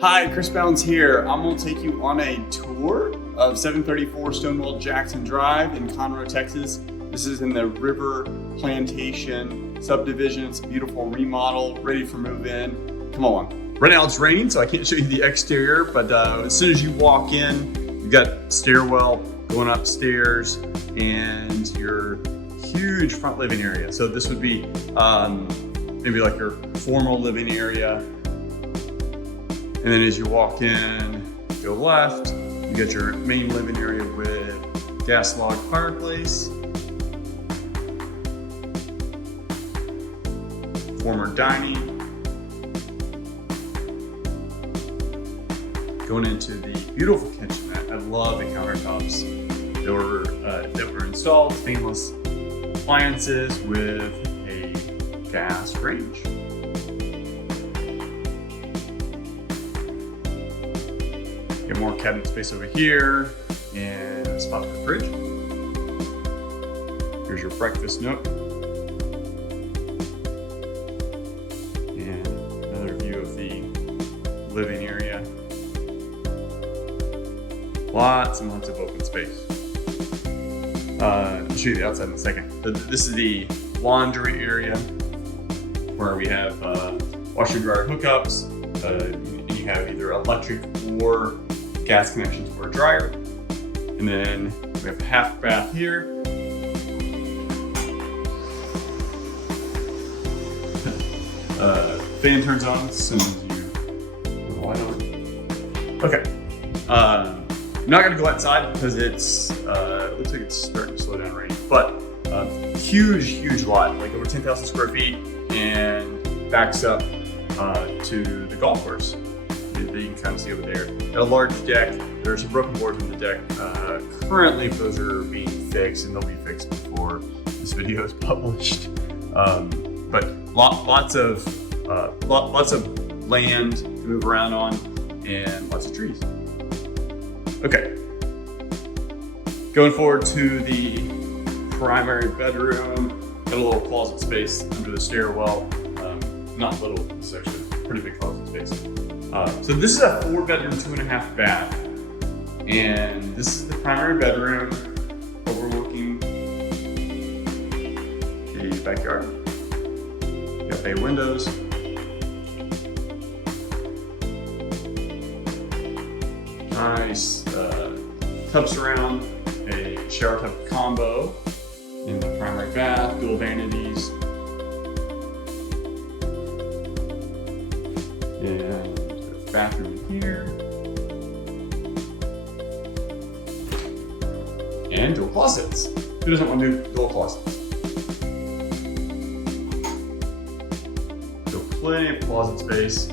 Hi, Chris Bounds here. I'm going to take you on a tour of 734 Stonewall Jackson Drive in Conroe, Texas. This is in the River Plantation subdivision. It's a beautiful remodel, ready for move-in. Come on. Right now it's raining, so I can't show you the exterior, but as soon as you walk in, you've got stairwell going upstairs and your huge front living area. So this would be maybe like your formal living area. And then as you walk in, go left, you get your main living area with gas log fireplace, former dining, going into the beautiful kitchenette. I love the countertops that were installed, stainless appliances with a gas range. Get more cabinet space over here and a spot for the fridge. Here's your breakfast nook. And another view of the living area. Lots and lots of open space. I'll show you the outside in a second. So this is the laundry area where we have washer dryer hookups. And you have either electric or gas connections for a dryer. And then we have a half bath here. Fan turns on as soon as you put the light on. Okay. I'm not gonna go outside because it looks like it's starting to slow down raining, but huge lot, like over 10,000 square feet, and backs up to the golf course that you can kind of see over there. Got a large deck. There's some broken boards on the deck. Currently, those are being fixed, and they'll be fixed before this video is published. But lots of land to move around on, and lots of trees. Okay. Going forward to the primary bedroom. Got a little closet space under the stairwell. Not little, it's actually a pretty big closet space. So this is a 4-bedroom, 2.5 bath. And this is the primary bedroom overlooking the backyard. You got bay windows. Nice tub surround, a shower tub combo in the primary bath, dual vanities. And bathroom here. And dual closets. Who doesn't want to do dual closets? So plenty of closet space.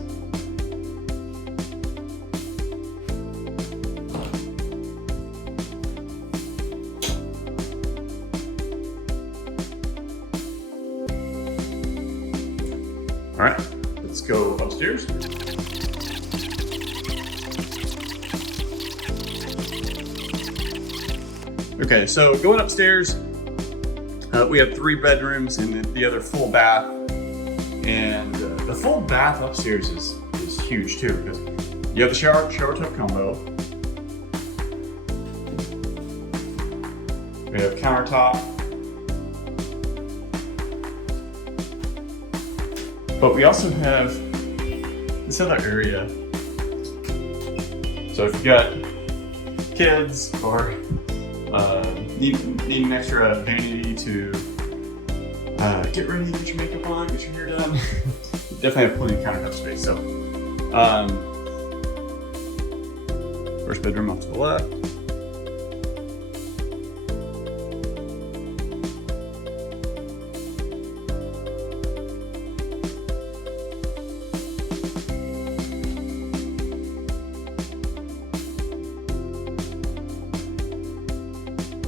All right, let's go upstairs. Okay, so going upstairs, we have 3 bedrooms and the other full bath. And the full bath upstairs is huge too, because you have the shower tub combo. We have countertop. But we also have this other area. So if you got kids or need an extra vanity to get ready, get your makeup on, get your hair done, definitely have plenty of countertop space. So first bedroom off to the left.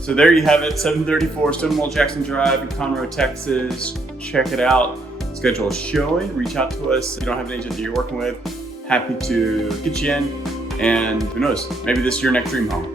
So there you have it, 734 Stonewall Jackson Drive in Conroe, Texas. Check it out. Schedule a showing, reach out to us. If you don't have an agent that you're working with, happy to get you in. And who knows, maybe this is your next dream home.